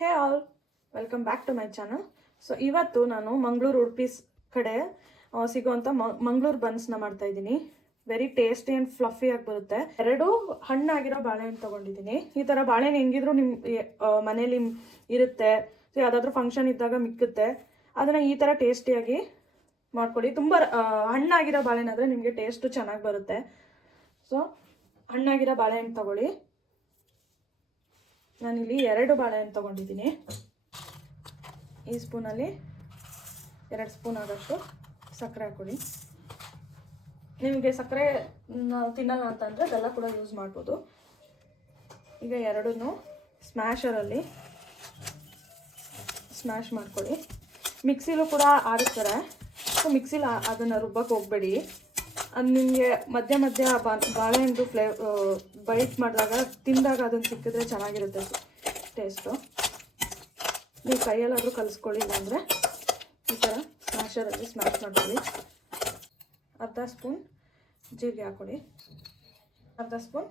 Hey all, welcome back to my channel. So ಇವತ್ತು ನಾನು ಮಂಗಳೂರು ಉಡುಪಿ ಕಡೆ ಸಿಗುವಂಥ ಮಂಗಳೂರು ಬನ್ಸ್ನ ಮಾಡ್ತಾ ಇದ್ದೀನಿ. ವೆರಿ ಟೇಸ್ಟಿ ಆ್ಯಂಡ್ ಫ್ಲಫಿ ಆಗಿ ಬರುತ್ತೆ. 2 ಹಣ್ಣಾಗಿರೋ ಬಾಳೆಹಣ್ಣು ತೊಗೊಂಡಿದ್ದೀನಿ. ಈ ಥರ ಬಾಳೆಹಣ್ಣು ಹೆಂಗಿದ್ರು ನಿಮ್ಮ ಮನೇಲಿ ಇರುತ್ತೆ. ಸೊ ಯಾವುದಾದ್ರೂ ಫಂಕ್ಷನ್ ಇದ್ದಾಗ ಮಿಕ್ಕುತ್ತೆ. ಅದನ್ನು ಈ ಥರ ಟೇಸ್ಟಿಯಾಗಿ ಮಾಡ್ಕೊಳ್ಳಿ. ತುಂಬ ಹಣ್ಣಾಗಿರೋ ಬಾಳೆಹಣ್ಣು ಆದರೆ ನಿಮಗೆ ಟೇಸ್ಟು ಚೆನ್ನಾಗಿ ಬರುತ್ತೆ. ಸೊ ಹಣ್ಣಾಗಿರೋ ಬಾಳೆಹಣ್ಣು ತೊಗೊಳ್ಳಿ. ನಾನಿಲ್ಲಿ 2 ಬಾಳೆಹಣ್ಣು ತೊಗೊಂಡಿದ್ದೀನಿ. ಈ ಸ್ಪೂನಲ್ಲಿ 2 ಸ್ಪೂನ್ ಆದಷ್ಟು ಸಕ್ಕರೆ ಹಾಕೊಳ್ಳಿ. ನಿಮಗೆ ಸಕ್ಕರೆ ತಿನ್ನಲ್ಲ ಅಂತಂದರೆ ಬೆಲ್ಲ ಕೂಡ ಯೂಸ್ ಮಾಡ್ಬೋದು. ಈಗ 2 ಸ್ಮ್ಯಾಶರಲ್ಲಿ ಸ್ಮ್ಯಾಶ್ ಮಾಡ್ಕೊಳ್ಳಿ. ಮಿಕ್ಸಿಲೂ ಕೂಡ ಆಡಿಸ್ತಾರೆ. ಸೊ ಮಿಕ್ಸಿಲಿ ಅದನ್ನು ರುಬ್ಬಕ್ಕೆ ಹೋಗಬೇಡಿ. ಅದು ನಿಮಗೆ ಮಧ್ಯ ಮಧ್ಯ ಬಾಳೆಹಣ್ಣು ಬೈಟ್ ಮಾಡಿದಾಗ ತಿಂದಾಗ ಅದನ್ನು ಸಿಕ್ಕಿದ್ರೆ ಚೆನ್ನಾಗಿರುತ್ತೆ ಟೇಸ್ಟು. ನೀವು ಕೈಯಲ್ಲಾದರೂ ಕಲಿಸ್ಕೊಳ್ಳಿ, ಇಲ್ಲಾಂದರೆ ಈ ಥರ ಸ್ಮ್ಯಾಶರಲ್ಲಿ ಸ್ಮ್ಯಾಶ್ ಮಾಡ್ಕೊಳ್ಳಿ. ಅರ್ಧ ಸ್ಪೂನ್ ಜೀರಿಗೆ ಹಾಕ್ಕೊಳ್ಳಿ. ಅರ್ಧ ಸ್ಪೂನ್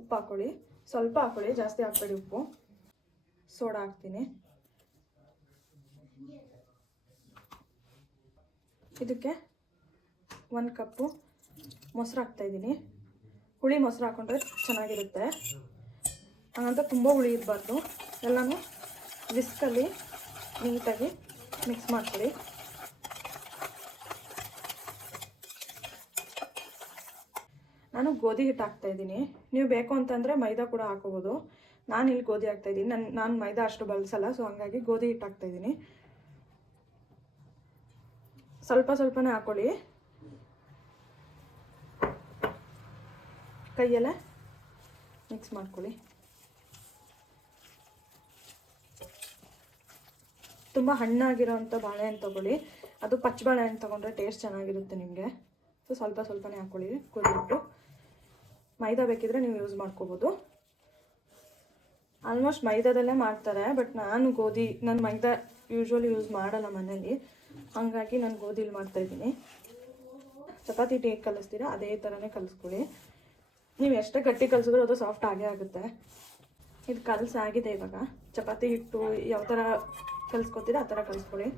ಉಪ್ಪು ಹಾಕ್ಕೊಳ್ಳಿ. ಸ್ವಲ್ಪ ಹಾಕ್ಕೊಳ್ಳಿ, ಜಾಸ್ತಿ ಹಾಕ್ಬೇಡಿ ಉಪ್ಪು. ಸೋಡಾ ಹಾಕ್ತೀನಿ. ಇದಕ್ಕೆ 1 ಕಪ್ಪು ಮೊಸರು ಹಾಕ್ತಾಯಿದ್ದೀನಿ. ಹುಳಿ ಮೊಸರು ಹಾಕ್ಕೊಂಡ್ರೆ ಚೆನ್ನಾಗಿರುತ್ತೆ. ಹಾಗಂತ ತುಂಬ ಹುಳಿ ಇರಬಾರ್ದು. ಎಲ್ಲನೂ ವಿಸ್ಕಲ್ಲಿ ನೀಟಾಗಿ ಮಿಕ್ಸ್ ಮಾಡ್ಕೊಳ್ಳಿ. ನಾನು ಗೋಧಿ ಹಿಟ್ಟು ಹಾಕ್ತಾಯಿದ್ದೀನಿ. ನೀವು ಬೇಕು ಅಂತಂದರೆ ಮೈದಾ ಕೂಡ ಹಾಕೋಬೋದು. ನಾನು ಇಲ್ಲಿ ಗೋಧಿ ಹಾಕ್ತಾಯಿದ್ದೀನಿ. ನಾನು ಮೈದಾ ಅಷ್ಟು ಬಳಸಲ್ಲ. ಸೊ ಹಾಗಾಗಿ ಗೋಧಿ ಹಿಟ್ಟು ಹಾಕ್ತಾಯಿದ್ದೀನಿ. ಸ್ವಲ್ಪ ಸ್ವಲ್ಪನೇ ಹಾಕ್ಕೊಳ್ಳಿ. ಕೈಯಲ್ಲೇ ಮಿಕ್ಸ್ ಮಾಡ್ಕೊಳ್ಳಿ. ತುಂಬ ಹಣ್ಣಾಗಿರೋವಂಥ ಬಾಳೆಹಣ್ಣು ತೊಗೊಳ್ಳಿ. ಅದು ಪಚ್ಚ ಬಾಳೆಹಣ್ಣು ತೊಗೊಂಡ್ರೆ ಟೇಸ್ಟ್ ಚೆನ್ನಾಗಿರುತ್ತೆ ನಿಮಗೆ. ಸೊ ಸ್ವಲ್ಪ ಸ್ವಲ್ಪನೇ ಹಾಕ್ಕೊಳ್ಳಿ ಗೋಧಿ ಹಿಟ್ಟು. ಮೈದಾ ಬೇಕಿದ್ರೆ ನೀವು ಯೂಸ್ ಮಾಡ್ಕೋಬೋದು. ಆಲ್ಮೋಸ್ಟ್ ಮೈದಾದಲ್ಲೇ ಮಾಡ್ತಾರೆ, ಬಟ್ ನಾನು ಮೈದಾ ಯೂಶ್ವಲಿ ಯೂಸ್ ಮಾಡಲ್ಲ ಮನೇಲಿ. ಹಾಗಾಗಿ ನಾನು ಗೋಧಿಲಿ ಮಾಡ್ತಾಯಿದ್ದೀನಿ. ಚಪಾತಿ ಹಿಟ್ಟು ಹೇಗೆ ಕಲಿಸ್ತೀರಾ ಅದೇ ಥರನೇ ಕಲಿಸ್ಕೊಳ್ಳಿ. ನೀವು ಎಷ್ಟೇ ಗಟ್ಟಿ ಕಲಿಸಿದ್ರೂ ಅದು ಸಾಫ್ಟ್ ಆಗೇ ಆಗುತ್ತೆ. ಇದು ಕಲಸಾಗಿದೆ. ಇವಾಗ ಚಪಾತಿ ಹಿಟ್ಟು ಯಾವ ಥರ ಕಲಿಸ್ಕೊತೀರ ಆ ಥರ ಕಲಿಸ್ಕೊಳ್ಳಿ.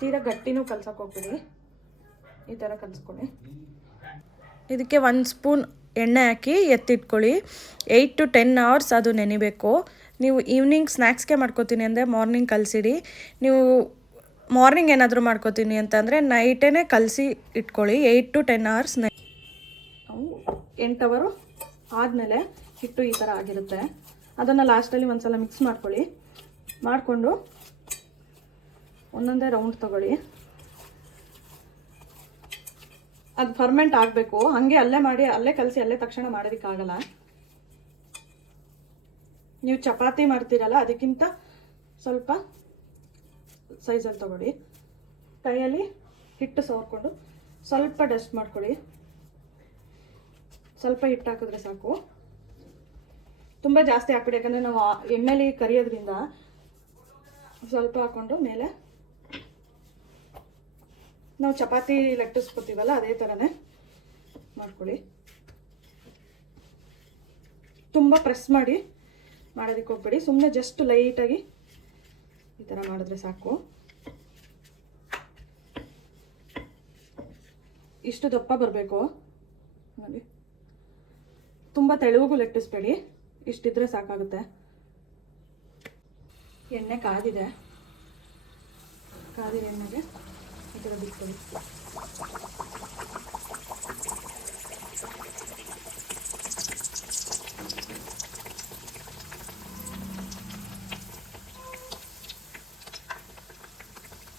ತೀರಾ ಗಟ್ಟಿನೂ ಕಲ್ಸಕ್ಕೆ ಹೋಗ್ಬಿಡಿ. ಈ ಥರ ಕಲಿಸ್ಕೊಳ್ಳಿ. ಇದಕ್ಕೆ 1 ಸ್ಪೂನ್ ಎಣ್ಣೆ ಹಾಕಿ ಎತ್ತಿಟ್ಕೊಳ್ಳಿ. 8 to 10 hours ಅದು ನೆನಿಬೇಕು. ನೀವು ಈವ್ನಿಂಗ್ ಸ್ನ್ಯಾಕ್ಸ್ಗೆ ಮಾಡ್ಕೋತೀನಿ ಅಂದರೆ ಮಾರ್ನಿಂಗ್ ಕಲಸಿಡಿ. ನೀವು ಮಾರ್ನಿಂಗ್ ಏನಾದರೂ ಮಾಡ್ಕೋತೀನಿ ಅಂತಂದರೆ ನೈಟೇ ಕಲಸಿ ಇಟ್ಕೊಳ್ಳಿ. 8 to 10 hours 8 ಅವರು ಆದಮೇಲೆ ಹಿಟ್ಟು ಈ ಥರ ಆಗಿರುತ್ತೆ. ಅದನ್ನು ಲಾಸ್ಟಲ್ಲಿ ಒಂದು ಸಲ ಮಿಕ್ಸ್ ಮಾಡ್ಕೊಳ್ಳಿ. ಮಾಡಿಕೊಂಡು ಒಂದೊಂದೇ ರೌಂಡ್ ತೊಗೊಳ್ಳಿ. ಅದು ಫರ್ಮೆಂಟ್ ಆಗಬೇಕು. ಹಾಗೆ ಅಲ್ಲೇ ಕಲಸಿ ಅಲ್ಲೇ ತಕ್ಷಣ ಮಾಡೋದಕ್ಕಾಗಲ್ಲ. ನೀವು ಚಪಾತಿ ಮಾಡ್ತೀರಲ್ಲ ಅದಕ್ಕಿಂತ ಸ್ವಲ್ಪ ಸೈಜಲ್ಲಿ ತೊಗೊಳ್ಳಿ. ಕೈಯಲ್ಲಿ ಹಿಟ್ಟು ಸವರ್ಕೊಂಡು ಸ್ವಲ್ಪ ಡಸ್ಟ್ ಮಾಡ್ಕೊಳ್ಳಿ. ಸ್ವಲ್ಪ ಹಿಟ್ಟು ಹಾಕಿದ್ರೆ ಸಾಕು. ತುಂಬ ಜಾಸ್ತಿ ಹಾಕ್ಬಿಡಿ, ಯಾಕಂದರೆ ನಾವು ಎಣ್ಣೆಲಿ ಕರಿಯೋದ್ರಿಂದ. ಸ್ವಲ್ಪ ಹಾಕ್ಕೊಂಡು ಮೇಲೆ ನಾವು ಚಪಾತಿ ಲಟ್ಟಿಸ್ಕೊತೀವಲ್ಲ ಅದೇ ಥರನೇ ಮಾಡ್ಕೊಳ್ಳಿ. ತುಂಬ ಪ್ರೆಸ್ ಮಾಡೋದಕ್ಕೆ ಹೋಗ್ಬೇಡಿ. ಸುಮ್ಮನೆ ಜಸ್ಟ್ ಲೈಟಾಗಿ ಈ ಥರ ಮಾಡಿದ್ರೆ ಸಾಕು. ಇಷ್ಟು ದಪ್ಪ ಬರಬೇಕು ನೋಡಿ. ತುಂಬ ತೆಳುವಿಗೂ ಲಟ್ಟಿಸ್ಬೇಡಿ, ಇಷ್ಟಿದ್ರೆ ಸಾಕಾಗುತ್ತೆ. ಎಣ್ಣೆ ಕಾದಿದೆ ಎಣ್ಣೆಗೆ ಈ ಥರ ಬಿಟ್ಕೊಳ್ಳಿ.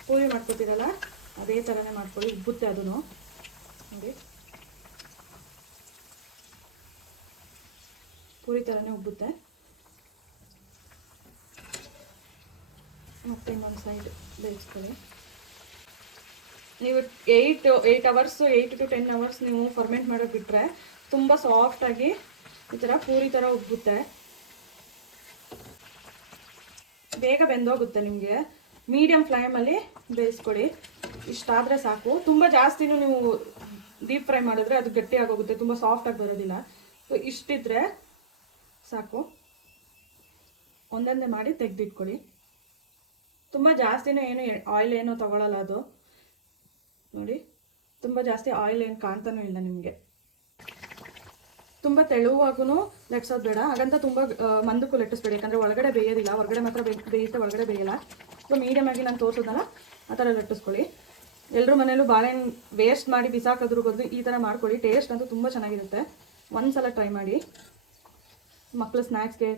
ಪೂರಿ ಮಾಡ್ಕೊತೀರಲ್ಲ ಅದೇ ಥರನೇ ಮಾಡ್ಕೊಳ್ಳಿ. ಉಬ್ಬುತ್ತೆ ಅದೂ ನೋಡಿ. ಪೂರಿ ಥರನೇ ಉಬ್ಬುತ್ತೆ. ಮತ್ತು ಇನ್ನೊಂದು ಸೈಡ್ ಬೇಯಿಸ್ಕೊಳ್ಳಿ. ನೀವು 8 to 10 hours ನೀವು ಫರ್ಮೆಂಟ್ ಮಾಡೋಕೆ ಬಿಟ್ಟರೆ ತುಂಬ ಸಾಫ್ಟಾಗಿ ಈ ಥರ ಪೂರಿ ಥರ ಉಬ್ಬುತ್ತೆ. ಬೇಗ ಬೆಂದೋಗುತ್ತೆ ನಿಮಗೆ. ಮೀಡಿಯಮ್ ಫ್ಲೇಮಲ್ಲಿ ಬೇಯಿಸ್ಕೊಡಿ. ಇಷ್ಟಾದರೆ ಸಾಕು. ತುಂಬ ಜಾಸ್ತಿನೂ ನೀವು ಡೀಪ್ ಫ್ರೈ ಮಾಡಿದ್ರೆ ಅದು ಗಟ್ಟಿ ಆಗೋಗುತ್ತೆ, ತುಂಬ ಸಾಫ್ಟಾಗಿ ಬರೋದಿಲ್ಲ. ಸೊ ಇಷ್ಟಿದ್ರೆ ಸಾಕು. ಒಂದೊಂದೇ ಮಾಡಿ ತೆಗೆದಿಟ್ಕೊಳ್ಳಿ. ತುಂಬ ಜಾಸ್ತಿನೂ ಏನು ಆಯಿಲ್ ಏನೂ ತೊಗೊಳ್ಳಲ್ಲ ಅದು. ನೋಡಿ, ತುಂಬ ಜಾಸ್ತಿ ಆಯಿಲ್ ಏನು ಕಾಣ್ತಾನೂ ಇಲ್ಲ ನಿಮಗೆ. ತುಂಬ ತೆಳುವಾಗೂ ಲಟ್ಸೋದು ಬೇಡ, ಹಾಗಂತ ತುಂಬ ಮಂದಕ್ಕೂ ಲಟ್ಟಿಸ್ಬೇಡಿ, ಯಾಕಂದರೆ ಒಳಗಡೆ ಬೇಯೋದಿಲ್ಲ. ಹೊರಗಡೆ ಮಾತ್ರ ಬೇಯುತ್ತೆ, ಒಳಗಡೆ ಬೇಯಲ್ಲ. ಸೊ ಮೀಡಿಯಮ್ ಆಗಿ ನಾನು ತೋರಿಸೋದಲ್ಲ ಆ ಥರ ಲಟ್ಟಿಸ್ಕೊಳ್ಳಿ. ಎಲ್ಲರೂ ಮನೇಲೂ ಬಾಳೆಹಣ್ಣು ವೇಸ್ಟ್ ಮಾಡಿ ಬಿಸಾಕೋದ್ರ ಬದಲು ಈ ಥರ ಮಾಡ್ಕೊಳ್ಳಿ. ಟೇಸ್ಟ್ ಅಂತೂ ತುಂಬ ಚೆನ್ನಾಗಿರುತ್ತೆ. ಒಂದು ಸಲ ಟ್ರೈ ಮಾಡಿ. ಮಕ್ಕಳು ಸ್ನ್ಯಾಕ್ಸ್ಗೆ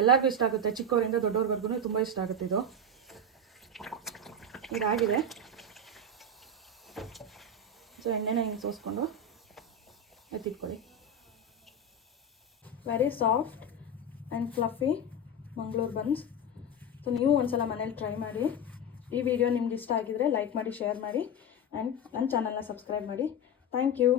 ಎಲ್ಲರಿಗೂ ಇಷ್ಟ ಆಗುತ್ತೆ, ಚಿಕ್ಕವರಿಂದ ದೊಡ್ಡವ್ರಿಗೂ ತುಂಬ ಇಷ್ಟ ಆಗುತ್ತೆ ಇದು. ಇದಾಗಿದೆ. ಸೊ ಎಣ್ಣೆನ ಹಿಂಗೆ ಸೋಸ್ಕೊಂಡು ಎತ್ತಿಟ್ಕೊಳ್ಳಿ. Very soft and fluffy Mangaluru buns. So ನೀವು ಒಂದ್ಸಲ ಮನೇಲಿ ಟ್ರೈ ಮಾಡಿ. ಈ ವಿಡಿಯೋ ನಿಮ್ಗೆ ಇಷ್ಟ ಆಗಿದರೆ ಲೈಕ್ ಮಾಡಿ, ಶೇರ್ ಮಾಡಿ ಆ್ಯಂಡ್ ನನ್ನ ಚಾನಲ್ನ ಸಬ್ಸ್ಕ್ರೈಬ್ ಮಾಡಿ. Thank you.